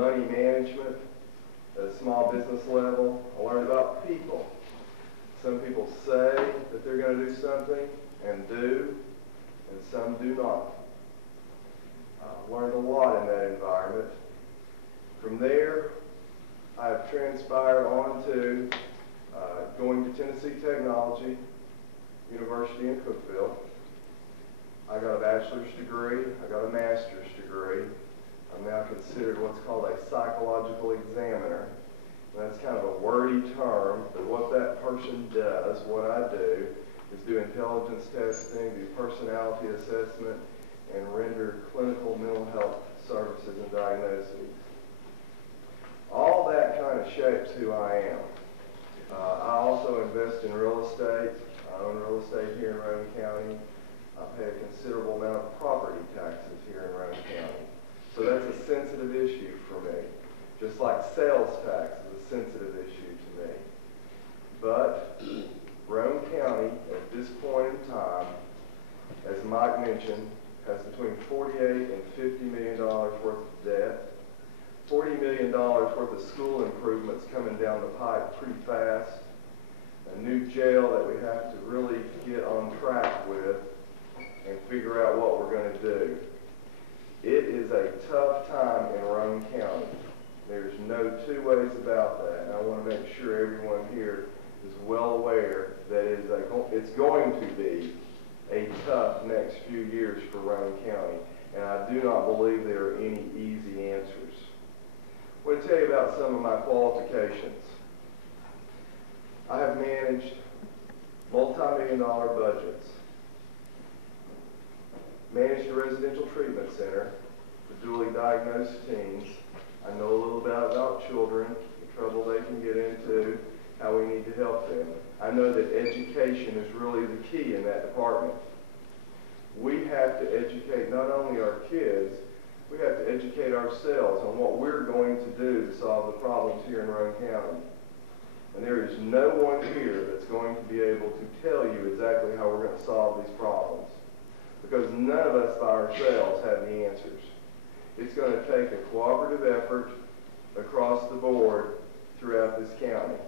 money management at a small business level. I learned about people. Some people say that they're going to do something and do, and some do not. I learned a lot in that environment. From there, I have transpired on to going to Tennessee Technology University in Cookeville. I got a bachelor's degree, I got a master's degree. I'm now considered what's called a psychological examiner. And that's kind of a wordy term, but what that person does, what I do, is do intelligence testing, do personality assessment, and render clinical mental health services and diagnoses. All that kind of shapes who I am. I also invest in real estate. I own real estate here in Roane County. I pay a considerable amount of property taxes here in Roane County. So that's a sensitive issue for me. Just like sales tax is a sensitive issue to me. But Roane County, at this point in time, as Mike mentioned, has between $48 and $50 million worth of debt. $40 million worth of school improvements coming down the pipe pretty fast. A new jail that we have to really get on track with and figure out what we're going to do. It is a tough time in Roane County. There's no two ways about that. And I want to make sure everyone here is well aware that it's going to be a tough next few years for Roane County. And I do not believe there are any easy answers. I want to tell you about some of my qualifications. I have managed multi-million-dollar budgets, managed a residential treatment center for dually diagnosed teens. I know a little bit about children, the trouble they can get into, how we need to help them. I know that education is really the key in that department. We have to educate not only our kids, we have to educate ourselves on what we're going to do to solve the problems here in Roane County. And there is no one here that's going to be able to tell you exactly how we're going to solve these problems, because none of us by ourselves have the answers. It's going to take a cooperative effort across the board throughout this county.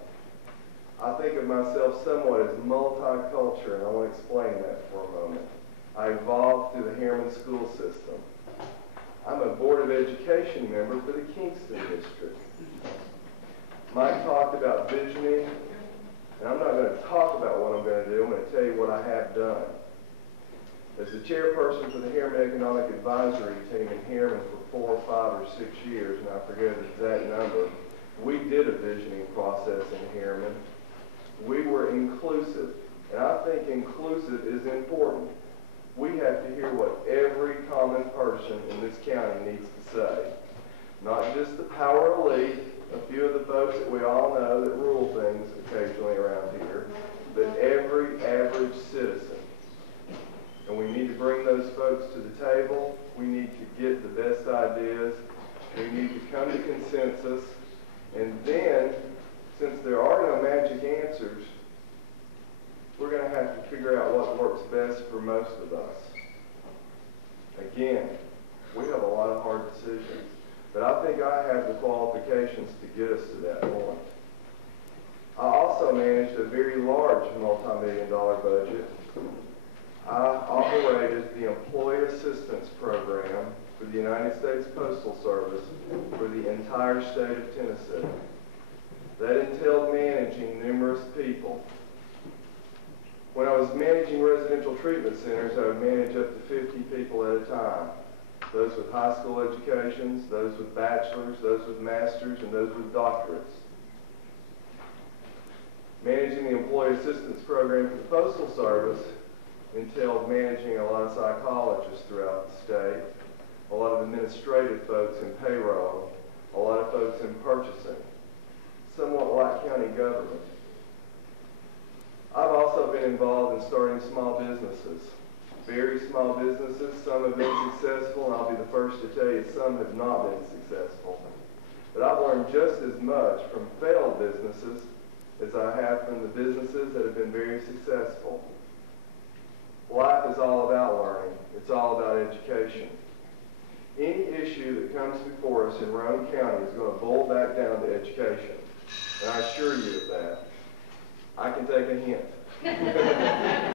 I think of myself somewhat as multicultural, and I want to explain that for a moment. I evolved through the Harriman school system. I'm a Board of Education member for the Kingston district. Mike talked about visioning, and I'm not going to talk about what I'm going to do. I'm going to tell you what I have done. As the chairperson for the Harriman Economic Advisory Team in Harriman for 4, 5, or 6 years, and I forget the exact number, we did a visioning process in Harriman. We were inclusive, and I think inclusive is important. We have to hear what every common person in this county needs to say. Not just the power elite, a few of the folks that we all know that rule things occasionally around here, but every average citizen. And we need to bring those folks to the table. We need to get the best ideas. We need to come to consensus. And then, since there are no magic answers, we're going to have to figure out what works best for most of us. Again, we have a lot of hard decisions, but I think I have the qualifications to get us to that point. I also managed a very large multi-million-dollar budget. I operated the Employee Assistance Program for the United States Postal Service for the entire state of Tennessee. That entailed managing numerous people. When I was managing residential treatment centers, I would manage up to 50 people at a time. Those with high school educations, those with bachelors, those with masters, and those with doctorates. Managing the Employee Assistance Program for the Postal Service entailed managing a lot of psychologists throughout the state, a lot of administrative folks in payroll, a lot of folks in purchasing, somewhat like county government. I've also been involved in starting small businesses, very small businesses. Some have been successful, and I'll be the first to tell you some have not been successful. But I've learned just as much from failed businesses as I have from the businesses that have been very successful. Life is all about learning. It's all about education. Any issue that comes before us in Roane County is going to boil back down to education. And I assure you of that. I can take a hint.